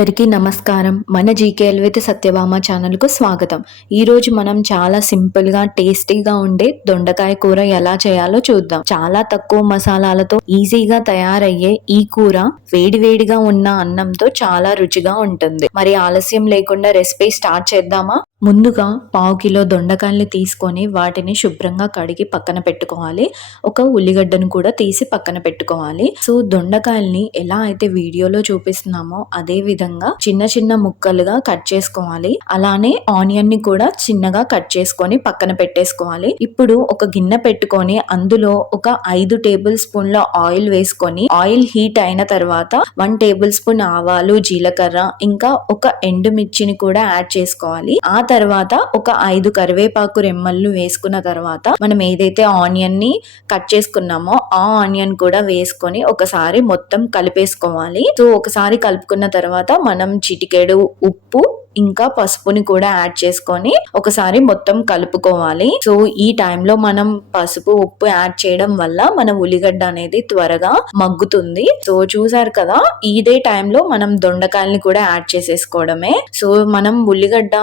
అందరికీ నమస్కారం. మన జీకేఎల్ విత్ సత్యభామ ఛానల్‌కు స్వాగతం. ఈరోజు మనం చాలా సింపుల్‌గా, టేస్టీగా ఉండే దొండకాయ కూర ఎలా చేయాలో చూద్దాం. చాలా తక్కువ మసాలాలతో ఈజీగా తయారయ్యే ఈ కూర వేడివేడిగా ఉన్న అన్నంతో చాలా రుచిగా ఉంటుంది. మరి ఆలస్యం లేకుండా రెసిపీ స్టార్ట్ చేద్దామా? ముందుగా పావు కిలో దొండకాయల్ని తీసుకొని వాటిని శుభ్రంగా కడిగి పక్కన పెట్టుకోవాలి. ఒక ఉల్లిగడ్డను కూడా తీసి పక్కన పెట్టుకోవాలి. సో దొండకాయల్ని ఎలా అయితే వీడియోలో చూపిస్తున్నామో అదే విధంగా చిన్న చిన్న ముక్కలుగా కట్ చేసుకోవాలి. అలానే ఆనియన్ ని కూడా చిన్నగా కట్ చేసుకొని పక్కన పెట్టేసుకోవాలి. ఇప్పుడు ఒక గిన్నె పెట్టుకొని అందులో ఒక 5 టేబుల్ స్పూన్ల ఆయిల్ వేసుకొని ఆయిల్ హీట్ అయిన తర్వాత 1 టేబుల్ స్పూన్ ఆవాలు, జీలకర్ర ఇంకా ఒక ఎండుమిర్చిని కూడా యాడ్ చేసుకోవాలి. ఆ తర్వాత ఒక 5 కరివేపాకు రెమ్మలను వేసుకున్న తర్వాత మనం ఏదైతే ఆనియన్ ని కట్ చేసుకున్నామో ఆ ఆనియన్ కూడా వేసుకొని ఒకసారి మొత్తం కలిపేసుకోవాలి. సో ఒకసారి కలుపుకున్న తర్వాత మనం చిటికెడు ఉప్పు ఇంకా పసుపుని కూడా యాడ్ చేసుకొని ఒకసారి మొత్తం కలుపుకోవాలి. సో ఈ టైంలో మనం పసుపు, ఉప్పు యాడ్ చేయడం వల్ల మన ఉల్లిగడ్డ అనేది త్వరగా మగ్గుతుంది. సో చూసారు కదా, ఇదే టైంలో మనం దొండకాయల్ని కూడా యాడ్ చేసేసుకోవడమే. సో మనం ఉల్లిగడ్డ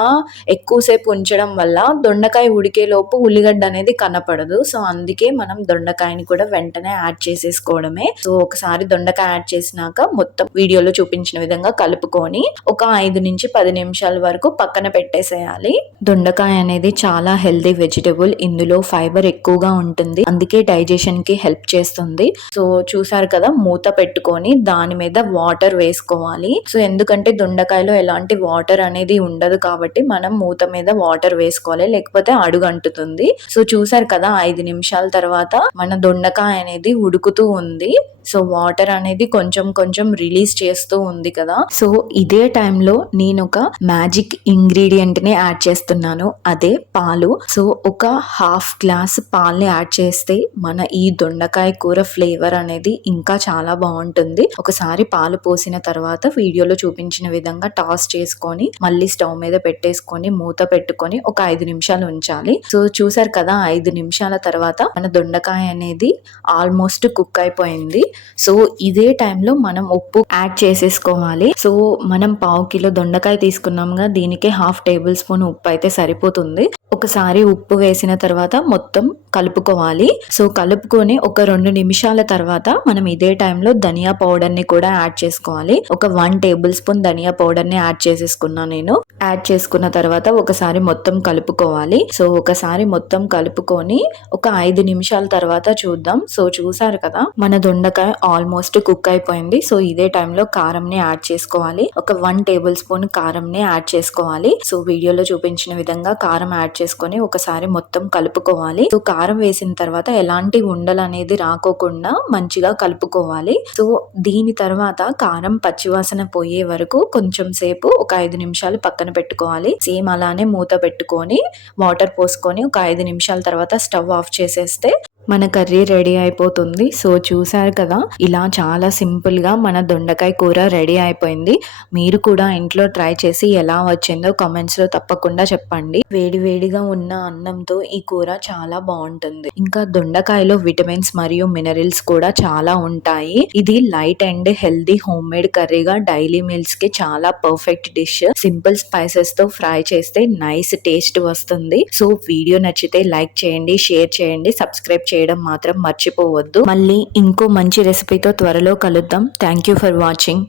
ఎక్కువసేపు ఉంచడం వల్ల దొండకాయ ఉడికేలోపు ఉల్లిగడ్డ అనేది కనపడదు. సో అందుకే మనం దొండకాయని కూడా వెంటనే యాడ్ చేసేసుకోవడమే. సో ఒకసారి దొండకాయ యాడ్ చేసినాక మొత్తం వీడియోలో చూపించిన విధంగా కలుపుకొని ఒక 5 నుంచి 10 నిమిషాల వరకు పక్కన పెట్టేసేయాలి. దొండకాయ అనేది చాలా హెల్దీ వెజిటబుల్. ఇందులో ఫైబర్ ఎక్కువగా ఉంటుంది, అందుకే డైజెషన్ కి హెల్ప్ చేస్తుంది. సో చూసారు కదా, మూత పెట్టుకొని దాని మీద వాటర్ వేసుకోవాలి. సో ఎందుకంటే దొండకాయలో ఎలాంటి వాటర్ అనేది ఉండదు కాబట్టి మనం మూత మీద వాటర్ వేసుకోవాలి, లేకపోతే అడుగు అంటుతుంది. సో చూసారు కదా, 5 నిమిషాల తర్వాత మన దొండకాయ అనేది ఉడుకుతూ ఉంది. సో వాటర్ అనేది కొంచెం కొంచెం రిలీజ్ చేస్తూ ఉంది కదా. సో ఇదే టైంలో నేను ఒక మ్యాజిక్ ఇంగ్రీడియంట్ ని యాడ్ చేస్తున్నాను, అదే పాలు. సో ఒక హాఫ్ గ్లాస్ పాల్ని యాడ్ చేస్తే మన ఈ దొండకాయ కూర ఫ్లేవర్ అనేది ఇంకా చాలా బాగుంటుంది. ఒకసారి పాలు పోసిన తర్వాత వీడియోలో చూపించిన విధంగా టాస్ చేసుకొని మళ్ళీ స్టవ్ మీద పెట్టేసుకొని మూత పెట్టుకొని ఒక 5 నిమిషాలు ఉంచాలి. సో చూసారు కదా, 5 నిమిషాల తర్వాత మన దొండకాయ అనేది ఆల్మోస్ట్ కుక్ అయిపోయింది. సో ఇదే టైంలో మనం ఉప్పు యాడ్ చేసేసుకోవాలి. సో మనం పావు కిలో దొండకాయ తీసుకున్నాంగా, దీనికి హాఫ్ టేబుల్ స్పూన్ ఉప్పు అయితే సరిపోతుంది. ఒకసారి ఉప్పు వేసిన తర్వాత మొత్తం కలుపుకోవాలి. సో కలుపుకొని ఒక 2 నిమిషాల తర్వాత మనం ఇదే టైంలో ధనియా పౌడర్ ని కూడా యాడ్ చేసుకోవాలి. ఒక 1 టేబుల్ స్పూన్ ధనియా పౌడర్ ని యాడ్ చేసేసుకున్నాను నేను. యాడ్ చేసుకున్న తర్వాత ఒకసారి మొత్తం కలుపుకోవాలి. సో ఒకసారి మొత్తం కలుపుకొని ఒక 5 నిమిషాల తర్వాత చూద్దాం. సో చూసారు కదా, మన దొండకాయ ఆల్మోస్ట్ కుక్ అయిపోయింది. సో ఇదే టైంలో కారం ని యాడ్ చేసుకోవాలి. ఒక 1 టేబుల్ స్పూన్ కారం ని యాడ్ చేసుకోవాలి. సో వీడియోలో చూపించిన విధంగా కారం యాడ్ చేసుకొని ఒకసారి మొత్తం కలుపుకోవాలి. సో కారం వేసిన తర్వాత ఎలాంటి ఉండలు అనేది రాకోకుండా మంచిగా కలుపుకోవాలి. సో దీని తర్వాత కారం పచ్చివాసన పోయే వరకు కొంచెం సేపు ఒక 5 నిమిషాలు పక్కన పెట్టుకోవాలి. సేమ్ అలానే మూత పెట్టుకొని వాటర్ పోసుకొని ఒక 5 నిమిషాల తర్వాత స్టవ్ ఆఫ్ చేసేస్తే మన కర్రీ రెడీ అయిపోతుంది. సో చూసారు కదా, ఇలా చాలా సింపుల్ గా మన దొండకాయ కూర రెడీ అయిపోయింది. మీరు కూడా ఇంట్లో ట్రై చేసి ఎలా వచ్చిందో కామెంట్స్ లో తప్పకుండా చెప్పండి. వేడివేడిగా ఉన్న అన్నంతో ఈ కూర చాలా బాగుంటుంది. ఇంకా దొండకాయలో విటమిన్స్ మరియు మినరల్స్ కూడా చాలా ఉంటాయి. ఇది light and healthy home made కర్రీగా డైలీ మీల్స్ కి చాలా పర్ఫెక్ట్ డిష్. సింపుల్ స్పైసెస్ తో ఫ్రై చేస్తే నైస్ టేస్ట్ వస్తుంది. సో వీడియో నచ్చితే లైక్ చేయండి, షేర్ చేయండి, సబ్స్క్రైబ్ చేయడం మాత్రం మర్చిపోవద్దు. మళ్ళీ ఇంకో మంచి రెసిపీతో త్వరలో కలుద్దాం. Thank you for watching.